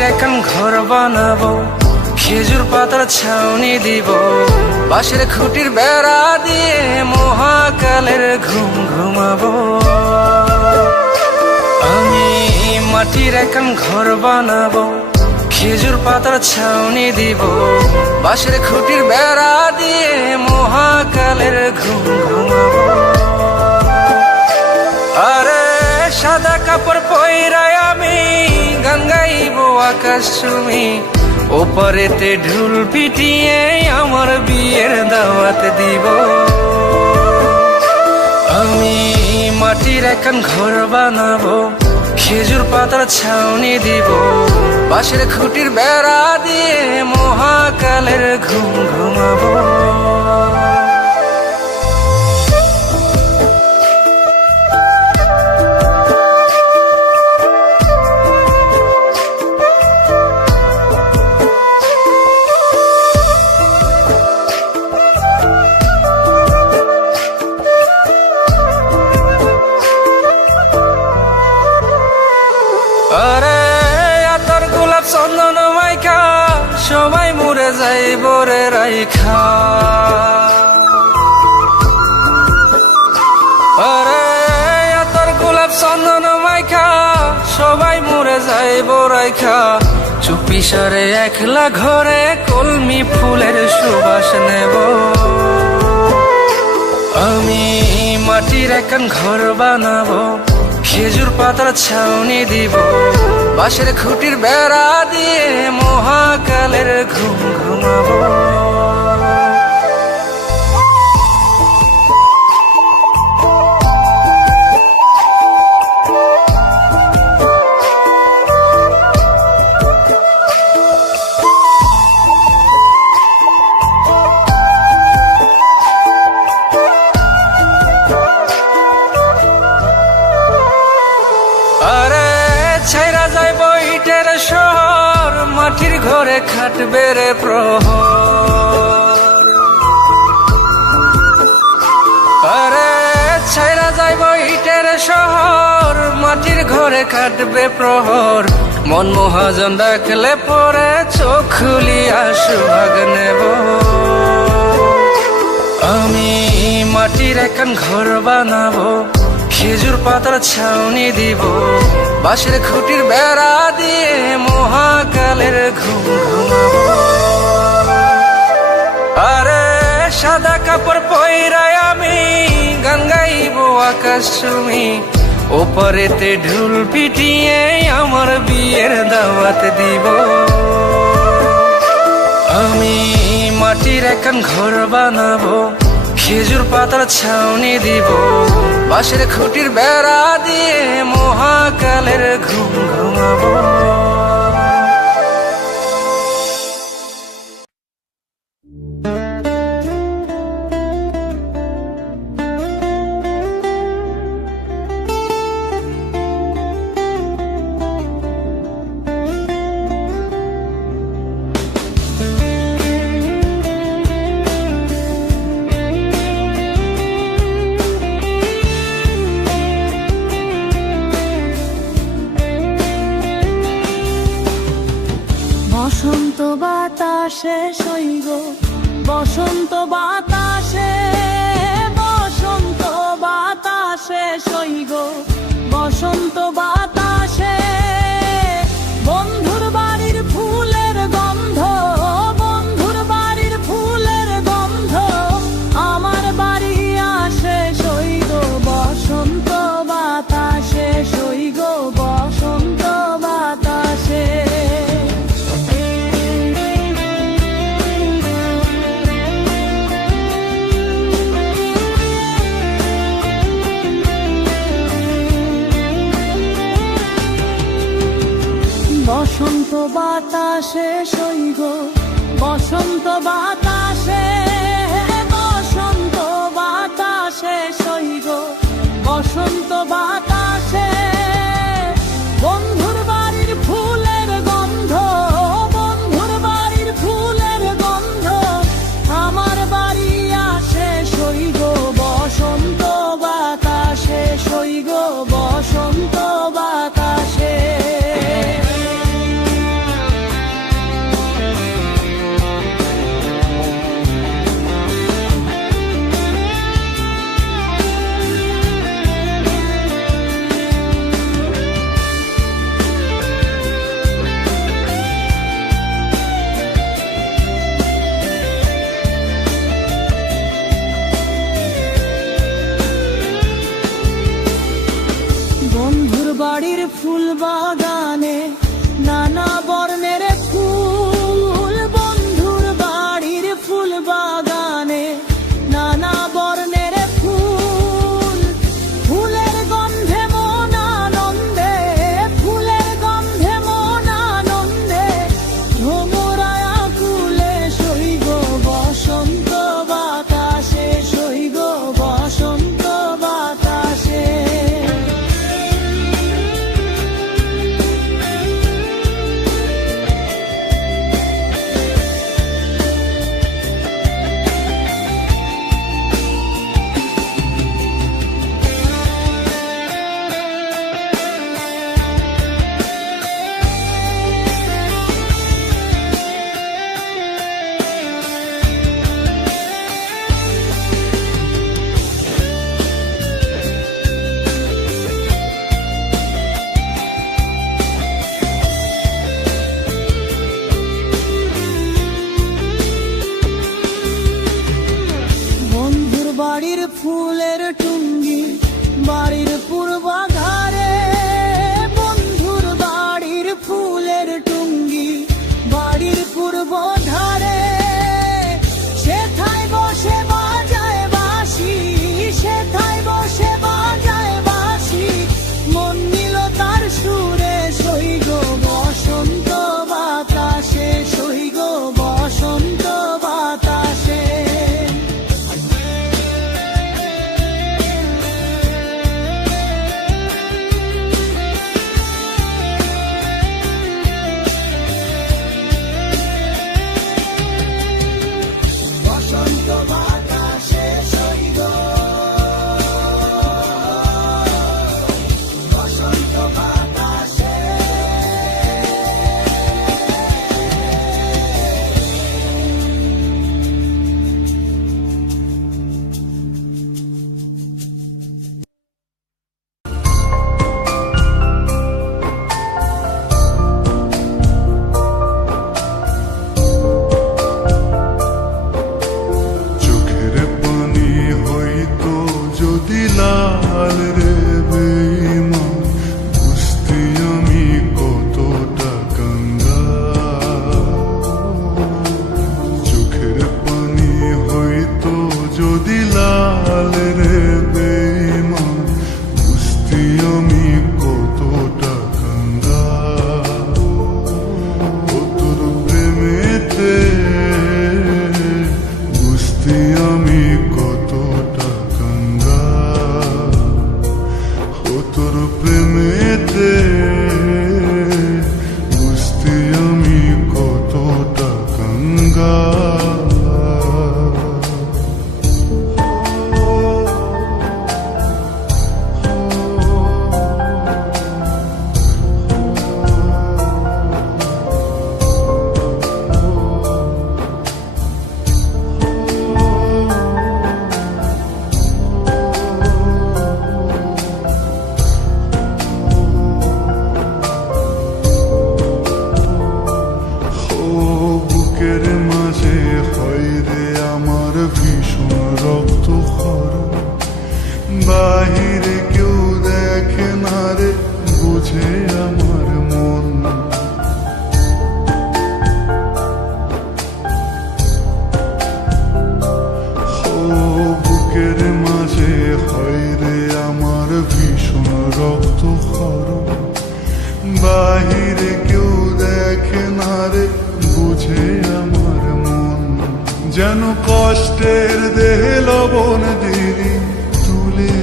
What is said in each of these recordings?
মাটির একখান ঘর বানাবো, খেজুর পাতার ছাউনি দিব, বাঁশের খুঁটির বেড়া দিয়ে মহাকালের ঘুম ঘুমাবো। আমি মাটির একখান ঘর বানাবো, খেজুর পাতার ছাউনি দিব, বাঁশের খুঁটির বেড়া দিয়ে মহাকালের ঘুম ঘুমাবো। আরে সাদা কাপড় পইরায় আমি গান গাইবো আকাশ চুমি, ওপারেতে ঢুল পিটিয়ে আমার বিয়ের দাওয়াত দিব। আমি মাটির একখান ঘর বানাবো, খেজুর পাতার ছাউনি দিব, বাঁশের খুঁটির বেড়া দিয়ে মহাকালের ঘুম ঘুমাবো। আরে আতর গোলাপ চন্দন মাইকা সবাই মরে যাইব রে রাইখা। আরে আতর গোলাপ চন্দন মাইকা সবাই মরে যাইব রাইখা, চুপি সারে একলা ঘরে কলমি ফুলের সুবাস নেব। আমি মাটির একখান ঘর বানাবো, খেজুর পাতার ছাউনি দিব, বাঁশের খুঁটির বেড়া দিয়ে মহাকালের ঘুম ঘুমাবো। আরে ছাইরা যাইব ইটের শহর, মাটির ঘরে খাটবে রে প্রহর। আরে ছাইরা যাইব ইটের শহর, মাটির ঘরে খাটবে প্রহর, মন মহাজন ডাকলে পরে চোখ খুলিয়া সুহাগ নেব। আমি মাটির একখান ঘর বানাবো, খেজুর পাতার ছাউনি দিব, বাঁশের খুঁটির বেড়া দিয়ে মহাকালের ঘুম ঘুমাবো। আরে সাদা কাপড় পইরায় আমি গান গাইবো আকাশ চুমি, ওপারেতে ঢুল পিটিয়ে আমার বিয়ের দাওয়াত দিব। আমি মাটির একখান ঘর বানাবো, খেজুর পাতার ছাউনি দিব, বাঁশের খুঁটির বেড়া দিয়ে মহাকালের ঘুম ঘুমাবো। বসন্ত বাতাসে সইগ, বসন্ত বাতাসে, বসন্ত বাতাসে সইগ, বসন্ত বাতাসে, বন্ধুর বাড়ির ফুলের গন্ধ, বন্ধুর বাড়ির ফুলের গন্ধ, আমার বাড়ি আসে সইগ, বসন্ত বাতাসে সইগ, বসন্ত বাতাসে। বসন্ত বাতাসে সইগ, বসন্ত বাতাসে, বসন্ত বাতাসে সইগ, বসন্ত বাতাসে, বন্ধুর বাড়ির ফুলের গন্ধ, বন্ধুর বাড়ির ফুলের গন্ধ, আমার বাড়ি আসে সইগ, বসন্ত বাতাসে সইগ, বসন্ত বাতাসে। বাগানে নানা বর্ণের ফুল, বন্ধুর বাড়ির ফুল বাগানে নানা বর্ণের ফুল, ফুলের গন্ধে মন আনন্দে, ফুলের গন্ধে মন আনন্দে ভ্রমরায় আকুলে সইগ বসন্ত বাতাসে, সইগ বসন্ত বাতাসে। বন্ধুর বাড়ির ফুলের টুঙ্গি বাড়ির পূর্বাধারে, বন্ধুর বাড়ির ফুলের টুঙ্গি বাড়ির পূর্ব ধারে, সেথায় বসে বাজায় বাঁশি, সেথায় বসে বাজায় বাঁশি, মন নিল তার সুরে সইগ বসন্ত বাতাসে, সইগ বসন্ত বাতাসে। বসন্ত বাতাসে সইগ, বসন্ত বাতাসে। চোখের পানি হইতো যদি লাল রে বেঈমান, বুঝতি আমি কতটা কাঙ্গাল। চোখের পানি হইতো যদি লাল রে বেঈমান, বুঝতি আমি কতটা কাঙ্গাল। ও তোর প্রেমেতে বুঝতি আমি কতটা কাঙ্গাল। ও তোর প্রেমেতে বুঝতি আমি কতটা কাঙ্গাল। বুকের মাঝে হয় রে আমার ভীষণ রক্ত ক্ষরণ, বাহিরে কেউ দেখে না রে, বুঝে আমার মন। বুকের মাঝে হয় রে আমার ভীষণ রক্ত ক্ষরণ, বাহিরে কেউ দেখে না রে, বুঝে আমার মন। যেন কষ্টের দেহে লবণ দিলি তুলে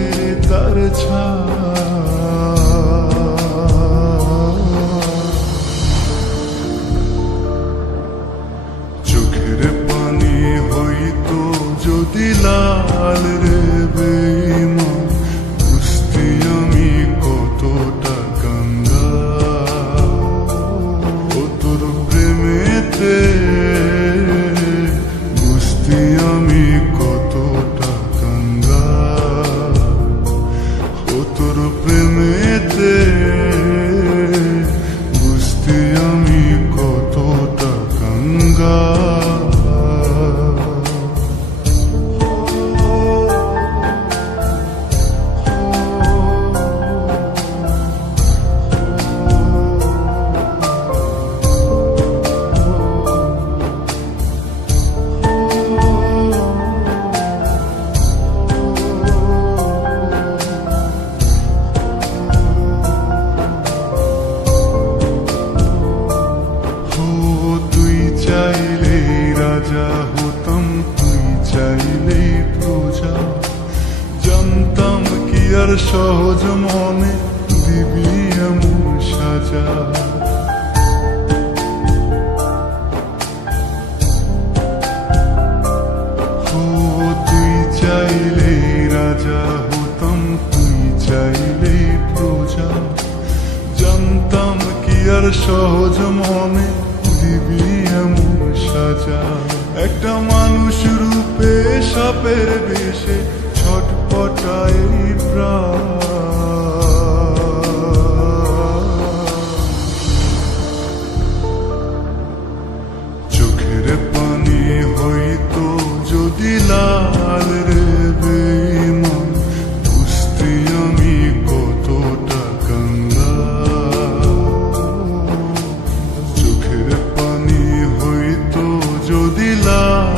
তার চোখের পানি হইতো যদি লাল রে বেঈমান, বুঝতি আমি কতটা কাঙ্গাল। ও তোর প্রেমেতে বুঝতি আমি কতটা কাঙ্গাল। ও তোর আর সহজ মনে দিবি এমন সাজা। ও তুই চাইলেই রাজা হতাম, তুই চাইলেই প্রজা, জানতাম কি আর সহজ মনে দিবি এমন সাজা। একটা মানুষ রূপে সাপের বেশে ছটপটায় প্রাণ, চোখের পানি হইতো যদি লাল রে বেঈমান, বুঝতে আমি কতটা কাঙ্গা। চোখের পানি হইতো যদি লাল